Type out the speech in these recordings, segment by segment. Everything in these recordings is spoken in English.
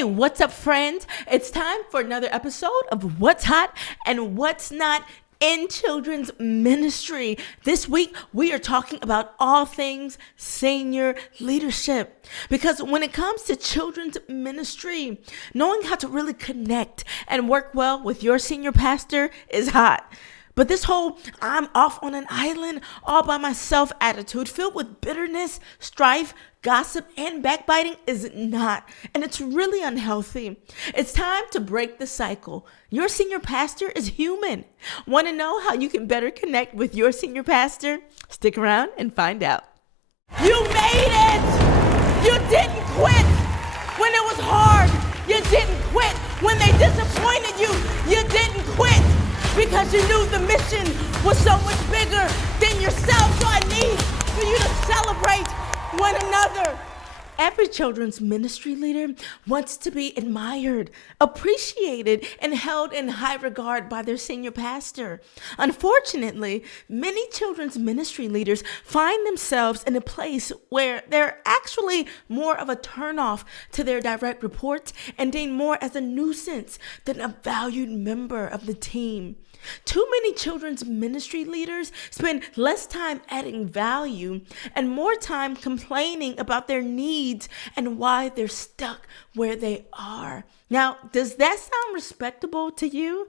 Hey, what's up, friends? It's time for another episode of What's Hot and What's Not in Children's Ministry. This week, we are talking about all things senior leadership. Because when it comes to children's ministry, knowing how to really connect and work well with your senior pastor is hot. But this whole I'm off on an island all by myself attitude filled with bitterness, strife, gossip, and backbiting is not. And it's really unhealthy. It's time to break the cycle. Your senior pastor is human. Want to know how you can better connect with your senior pastor? Stick around and find out. You made it! You didn't quit when it was hard. You didn't quit when they disappointed you. You didn't quit because you knew the mission was so much bigger than yourself. So I need for you to celebrate one another. Every children's ministry leader wants to be admired, appreciated, and held in high regard by their senior pastor. Unfortunately, many children's ministry leaders find themselves in a place where they're actually more of a turnoff to their direct reports and deemed more as a nuisance than a valued member of the team. Too many children's ministry leaders spend less time adding value and more time complaining about their needs and why they're stuck where they are. Now, does that sound respectable to you?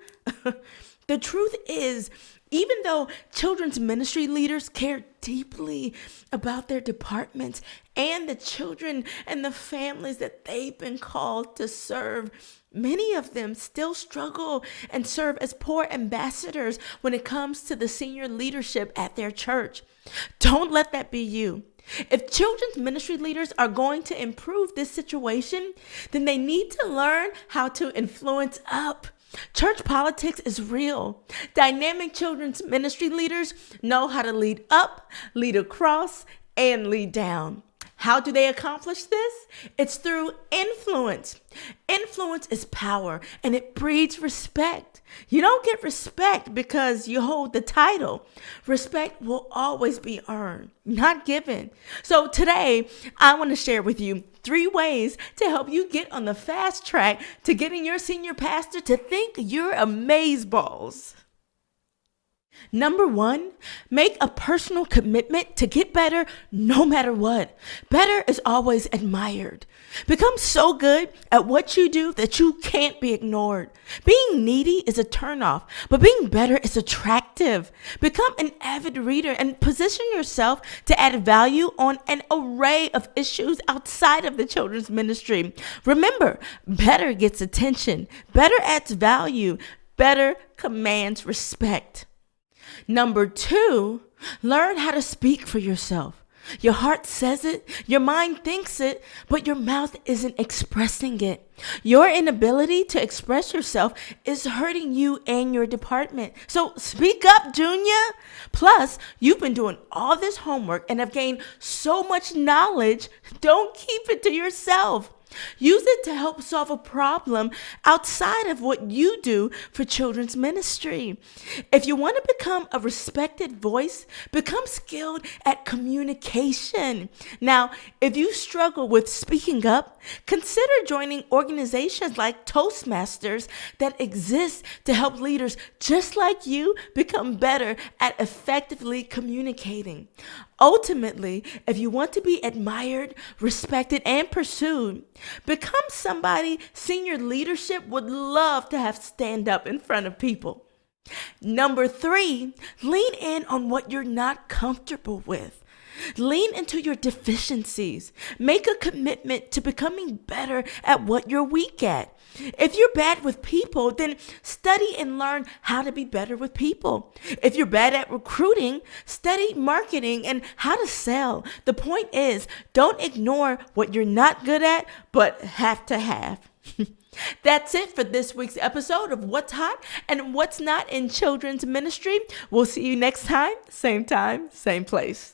The truth is, even though children's ministry leaders care deeply about their departments and the children and the families that they've been called to serve, many of them still struggle and serve as poor ambassadors when it comes to the senior leadership at their church. Don't let that be you. If children's ministry leaders are going to improve this situation, then they need to learn how to influence up. Church politics is real. Dynamic children's ministry leaders know how to lead up, lead across, and lead down. How do they accomplish this? It's through influence. Influence is power, and it breeds respect. You don't get respect because you hold the title. Respect will always be earned, not given. So today, I want to share with you 3 ways to help you get on the fast track to getting your senior pastor to think you're amazeballs. Number 1, make a personal commitment to get better no matter what. Better is always admired. Become so good at what you do that you can't be ignored. Being needy is a turnoff, but being better is attractive. Become an avid reader and position yourself to add value on an array of issues outside of the children's ministry. Remember, better gets attention, better adds value, better commands respect. Number 2, learn how to speak for yourself. Your heart says it, your mind thinks it, but your mouth isn't expressing it. Your inability to express yourself is hurting you and your department. So speak up, Junior. Plus, you've been doing all this homework and have gained so much knowledge. Don't keep it to yourself. Use it to help solve a problem outside of what you do for children's ministry. If you want to become a respected voice, become skilled at communication. Now, if you struggle with speaking up, consider joining organizations like Toastmasters that exist to help leaders just like you become better at effectively communicating. Ultimately, if you want to be admired, respected, and pursued, become somebody senior leadership would love to have stand up in front of people. Number 3, lean in on what you're not comfortable with. Lean into your deficiencies. Make a commitment to becoming better at what you're weak at. If you're bad with people, then study and learn how to be better with people. If you're bad at recruiting, study marketing and how to sell. The point is, don't ignore what you're not good at, but have to have. That's it for this week's episode of What's Hot and What's Not in Children's Ministry. We'll see you next time, same place.